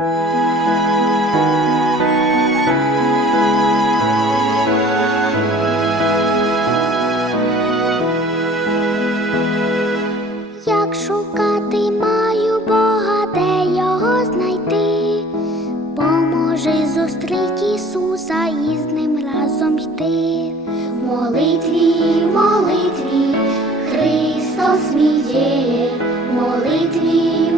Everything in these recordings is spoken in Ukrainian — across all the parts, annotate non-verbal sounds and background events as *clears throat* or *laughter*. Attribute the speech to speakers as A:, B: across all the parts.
A: Як шукати маю Бога, де його знайти? Поможи зустріти Ісуса і ним разом йти. Молитві, молитві, Христос мій молитві,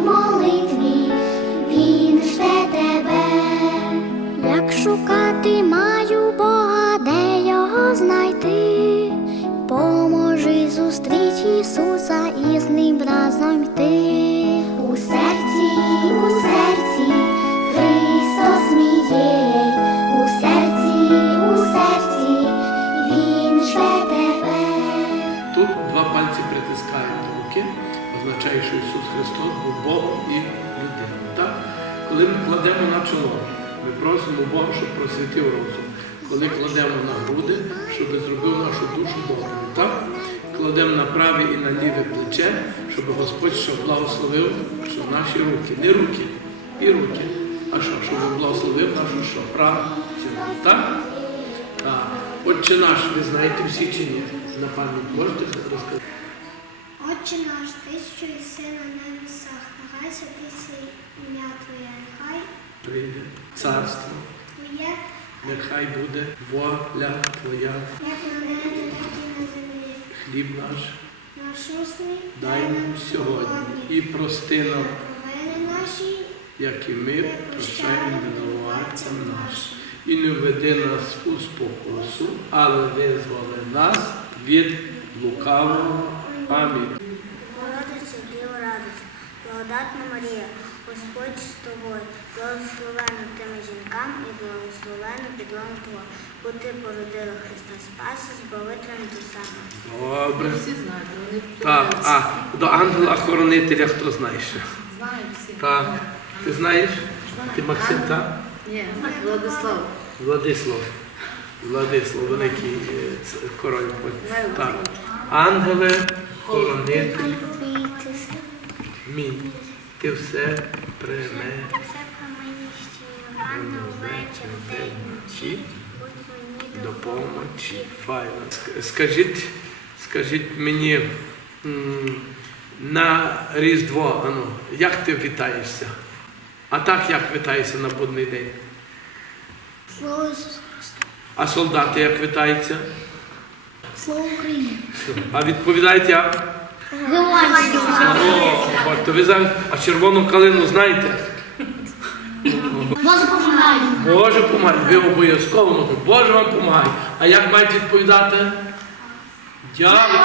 A: шукати маю Бога, де його знайти? Поможи зустріч Ісуса і з ним разом йти. У серці, у серці, Христос мій є, у серці, у серці, Він жде тебе.
B: Тут два пальці притискають до руки, означає, що Ісус Христос був Богом і людиною. Так? Коли ми кладемо на чоло, ми просимо Бога, щоб просвітив розум. Коли кладемо на груди, щоб зробив нашу душу доброю. Так? Кладемо на праве і на ліве плече, щоб Господь ще благословив що наші руки. Не руки, і руки. А що? Щоб благословив нашу що? Праву. Так? Так. Отче наш, ви знаєте всі чи ні? На пам'ять можете розказати?
A: Отче наш, ти, що єси на небесах, нехай святиться ім'я Твоє, нехай
B: Прийде царство, нехай буде воля Твоя, хліб наш, дай нам сьогодні і прости нам, як і ми прощаємо винуватцям нашим. І не введи нас у спокусу, але визволи нас від лукавого. Амінь.
C: Богородиця, Діва радість, благодатна Марія, Господь з тобою, благословена тими жінками і благословена підлога Твого, бо ти породила Христа Спаса, збавителем душа.
B: Добре.
D: Всі знають, вони
B: Так, а до ангела-хоронителя хто знає ще?
D: знають всі.
B: Так. Ти знаєш? Ти Максим, так?
D: Ні, Владислав.
B: Владислав. Владислав, великий е, король. Так. Ангеле, хоронитель мій. Ти все
A: про рано ввечері, день
B: вночі
A: будь мені
B: допомочі. Файно. Скажіть, скажіть мені на Різдво, ану, як ти вітаєшся? А так як вітаєшся на будний день?
A: Слава Ісусу Христу.
B: А солдати як вітаються?
A: Слава Україні.
B: А відповідають як? О, то ви зараз, а червону калину знаєте?
A: Боже помагай.
B: Боже помагай, ви обов'язково, ну, Боже вам помагай. А як маєте відповідати? Дякую.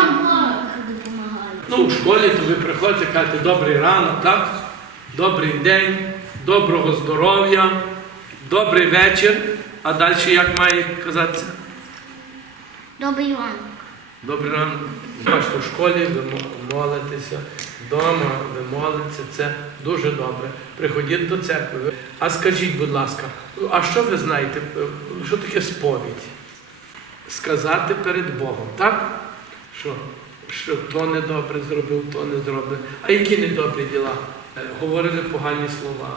B: Ну, в школі то ви приходите, кажете, добрий ранок, так? Добрий день, доброго здоров'я, добрий вечір. А далі як має казатися?
A: Добрий ранок.
B: Добрий ранок. Бачите, в школі ви мо- молитеся, вдома ви молитеся, це дуже добре. Приходіть до церкви. А скажіть, будь ласка, а що ви знаєте, що таке сповідь? Сказати перед Богом, так? Що, що то недобре зробив, то не зробив. А які недобрі діла? Е, Говорили погані слова.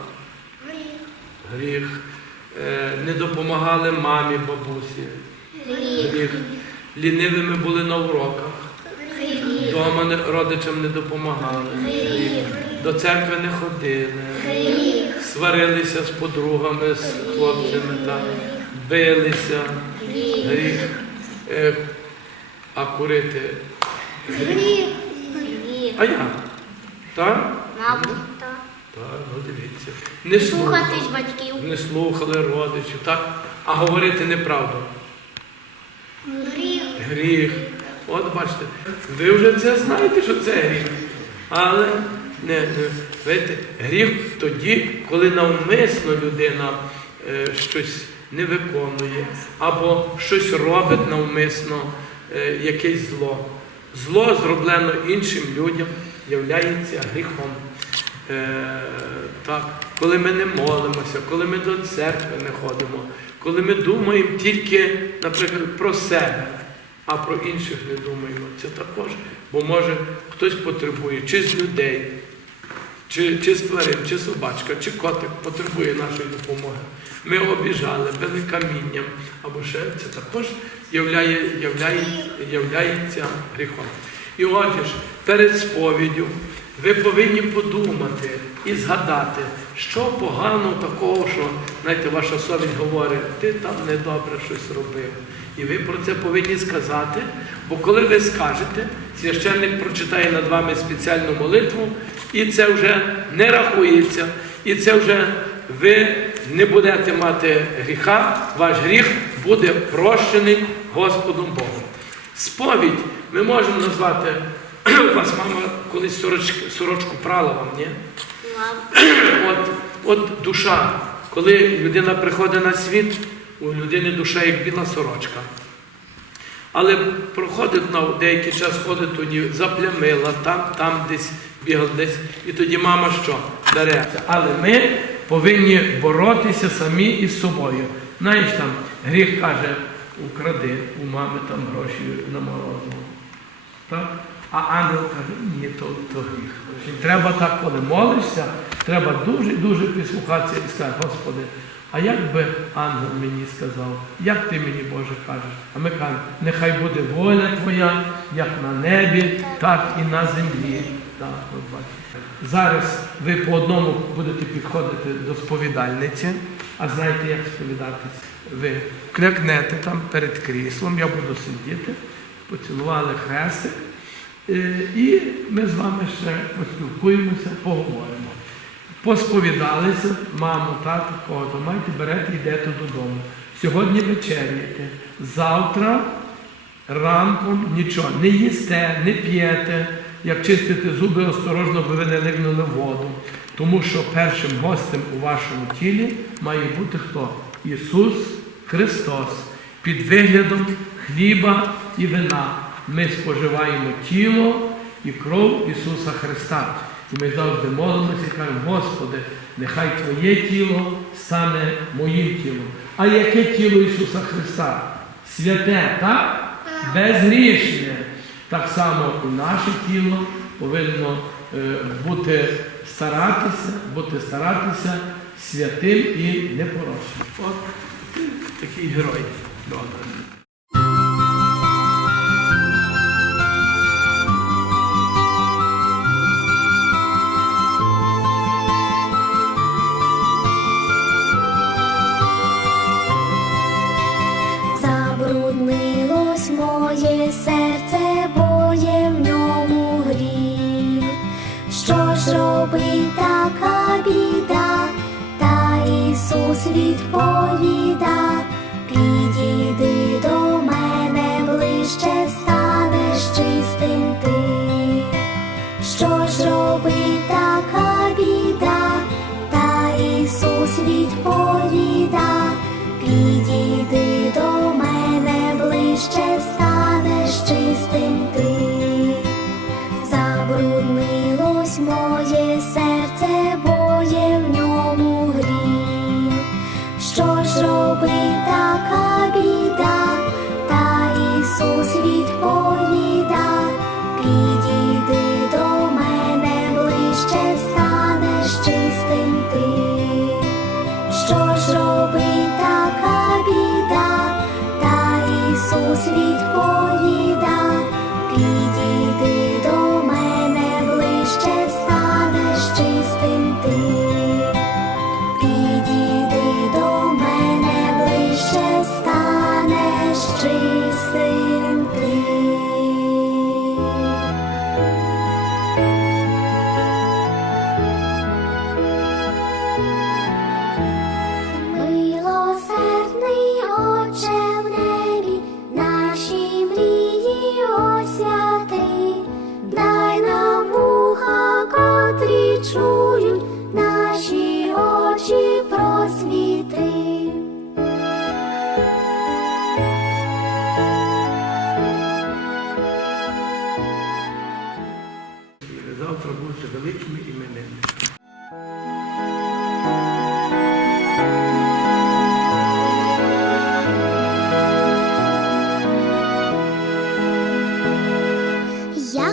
B: Гріх. Е, Не допомагали мамі, бабусі. Гріх. Лінивими були на уроках. Дома родичам не допомагали. До церкви не ходили. Сварилися з подругами, з хлопцями, так. билися. Гріх. Е, А курити.
A: Гріх.
B: А я? Так?
A: Мабуть, так.
B: Так, ну дивіться. Не слухали.
A: Батьків.
B: Не слухали родичів, так? А говорити неправду.
A: Гріх.
B: От бачите, ви вже це знаєте, що це гріх. Але не, не, знаєте, гріх тоді, коли навмисно людина е, щось не виконує, або щось робить навмисно, е, якесь зло. Зло зроблено іншим людям являється гріхом. Е, так, коли ми не молимося, коли ми до церкви не ходимо, коли ми думаємо тільки, наприклад, про себе, а про інших не думаємо, це також. Бо може хтось потребує, чи з людей, чи, чи з тварин, чи собачка, чи котик потребує нашої допомоги. Ми обіжали, били камінням, або ще це також являє, являє, являється гріхом. І отже перед сповіддю ви повинні подумати і згадати, що погано такого, що знаєте, ваша совість говорить, ти там недобре щось робив. І ви про це повинні сказати, бо коли ви скажете, священник прочитає над вами спеціальну молитву, і це вже не рахується, і це вже ви не будете мати гріха, ваш гріх буде прощений Господом Богом. Сповідь ми можемо назвати, *clears throat* у вас мама колись сорочки, сорочку прала вам, ні? *clears throat* От, от душа, коли людина приходить на світ, у людини душа як біла сорочка. Але проходить на деякий час ходить тоді, заплямила, там, там десь бігав десь. І тоді мама що? Береться. Але ми повинні боротися самі із собою. Знаєш там, гріх каже, укради у мами там гроші на морозиво. Так? А ангел каже, ні, то, то гріх. Треба так, коли молишся, треба дуже-дуже прислухатися і сказати, Господи, а як би ангел мені сказав, як ти мені, Боже, кажеш? А ми кажемо, нехай буде воля Твоя, як на небі, так і на землі. Так. Зараз ви по одному будете підходити до сповідальниці, а знаєте, як сповідатися? Ви клякнете там перед кріслом, я буду сидіти, поцілували хрестик. Е, І ми з вами ще поспілкуємося, поговоримо. Посповідалися, маму, тату, кого то маєте, берете, йдете додому. Сьогодні вечеряєте. Завтра ранком нічого. Не їсте, не п'єте. Як чистите зуби, осторожно, бо ви не ливнули воду. Тому що першим гостем у вашому тілі має бути хто? Ісус Христос. Під виглядом хліба і вина ми споживаємо тіло і кров Ісуса Христа. І ми завжди молимося і кажемо, Господи, нехай Твоє тіло стане моїм тілом. А яке тіло Ісуса Христа? Святе, так? Безгрішне. Так само і наше тіло повинно е, бути старатися, бути старатися святим і непорочним. От такий герой.
A: Моє серце, бо в ньому гріх. Що ж робить така біда, та Ісус відповіда, підійди до мене ближче, станеш чистим ти. Що ж робить така біда, та Ісус відповіда, підійди Що ж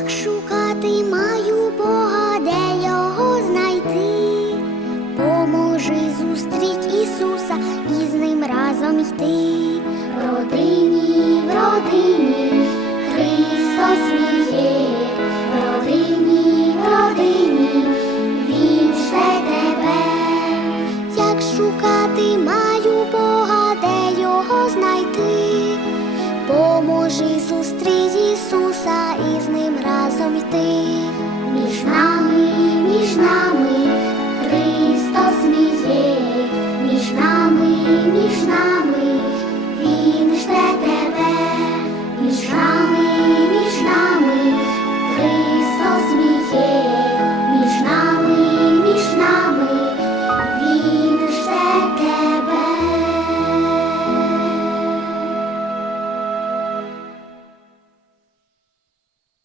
A: Шукати маю Бога, де його знайти, поможи зустріть Ісуса і з ним разом йти, в родині, в родині.